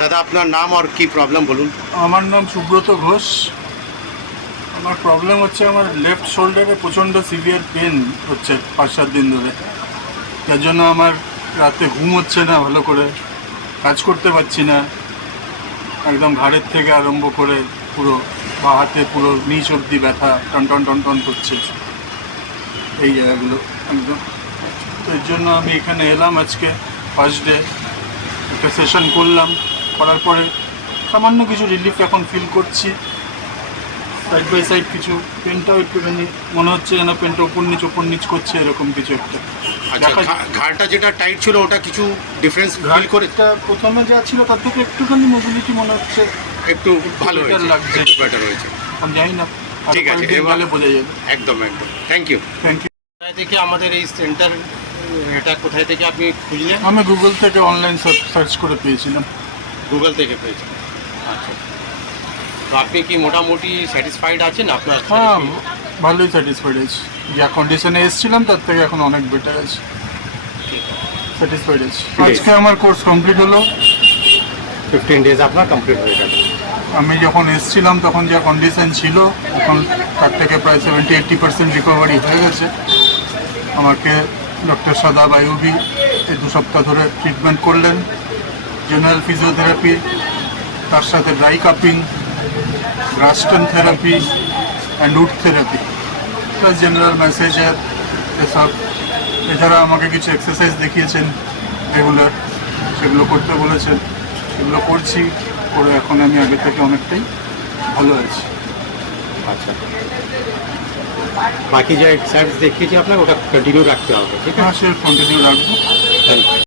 দাদা আপনার নাম আর কি প্রবলেম বলুন। আমার নাম সুব্রত ঘোষ। আমার প্রবলেম হচ্ছে আমার লেফট শোল্ডারে প্রচণ্ড সিভিয়ার পেন হচ্ছে 5-7 দিন ধরে। তার জন্য আমার রাতে ঘুম হচ্ছে না, ভালো করে কাজ করতে পারছি না। একদম ঘাড়ের থেকে আরম্ভ করে পুরো বা হাতে পুরো নিচ অবধি ব্যথা, টন টন টন টন করছে এই জায়গাগুলো একদম। তো এর জন্য আমি এখানে এলাম আজকে ফার্স্ট ডে, একটা সেশন করলাম। করার পরে সামান্য কিছু রিলিফ এখন ফিল করছি। সাইড বাই সাইড কিছু পেনটাও একটুখানি মনে হচ্ছে যেন পেনটা উপর নিচ করছে, এরকম কিছু একটা। আচ্ছা, ঘাড়টা যেটা টাইট ছিল ওটা কিছু ডিফারেন্স ফিল করে? ঘাড়টা প্রথমে যা ছিল তার থেকে একটুখানি মোবিলিটি মনে হচ্ছে একটু ভালো better হয়েছে, লাগছে। একটু বেটার হয়েছে। আমি জানি না, ঠিক আছে, এবারে বোঝা যাবে। একদম একদম। Thank you. Thank you. কোথায় থেকে আমাদের এই সেন্টার, এটা কোথায় থেকে আপনি খুঁজলেন? আমি গুগল থেকে অনলাইন সার্চ করে পেয়েছিলাম। গুগল থেকে পেয়েছেন? আচ্ছা, তো আপনি কি মোটামুটি স্যাটিসফাইড আছেন আপনার? হ্যাঁ, ভালোই স্যাটিসফাইড আছি। যা কন্ডিশনে এসেছিলাম তার থেকে এখন অনেক বেটার আছে, স্যাটিসফাইড আছি। আজকে আমার কোর্স কমপ্লিট হলো। 15 ডেজ আপনার কমপ্লিট হয়ে গেল। আমি যখন এসেছিলাম তখন যা কন্ডিশন ছিল, এখন তার থেকে প্রায় 70-80% রিকভারি হয়ে গেছে। আমাকে ডক্টর সদা বায়ুবি এই 2 সপ্তাহ ধরে ট্রিটমেন্ট করলেন। জেনারেল ফিজিওথেরাপি, তার সাথে dry cupping, Graston therapy and wood therapy, plus general massager এসব। এছাড়া আমাকে কিছু এক্সারসাইজ দেখিয়েছেন রেগুলার, সেগুলো করতে বলেছেন, সেগুলো করছি। করে এখন আমি আগে থেকে অনেকটাই ভালো আছি। আচ্ছা, বাকি যে এক্সারসাইজ দেখিয়েছি আপনার ওটা কন্টিনিউ রাখতে হবে, ঠিক আছে? হ্যাঁ, সে কন্টিনিউ রাখবো। Thank you.